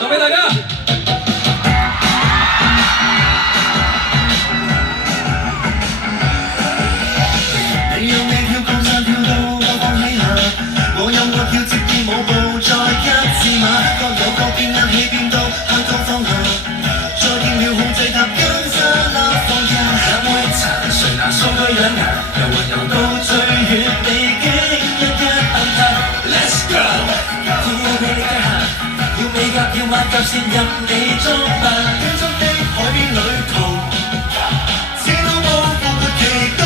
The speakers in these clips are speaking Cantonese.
送俾大家。你有你跳高山跳到我放起下，我有我跳接意舞步再一次馬，各有各變壓氣變到向到放下，再見了控制塔跟沙粒放下，飲杯茶誰拿數據養牙，遊魂遊到最遠地經一暗塔 ，Let's go， 跳俾你腳下，要美甲要馬甲先任你裝扮，輕鬆的海邊旅途，此都冇復活期待。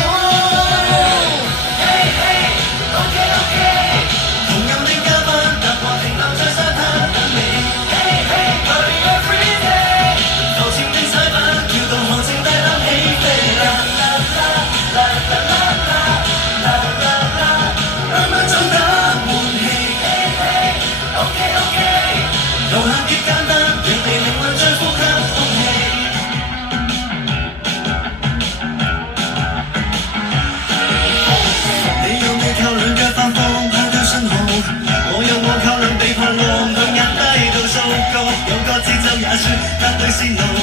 也算，但對是路。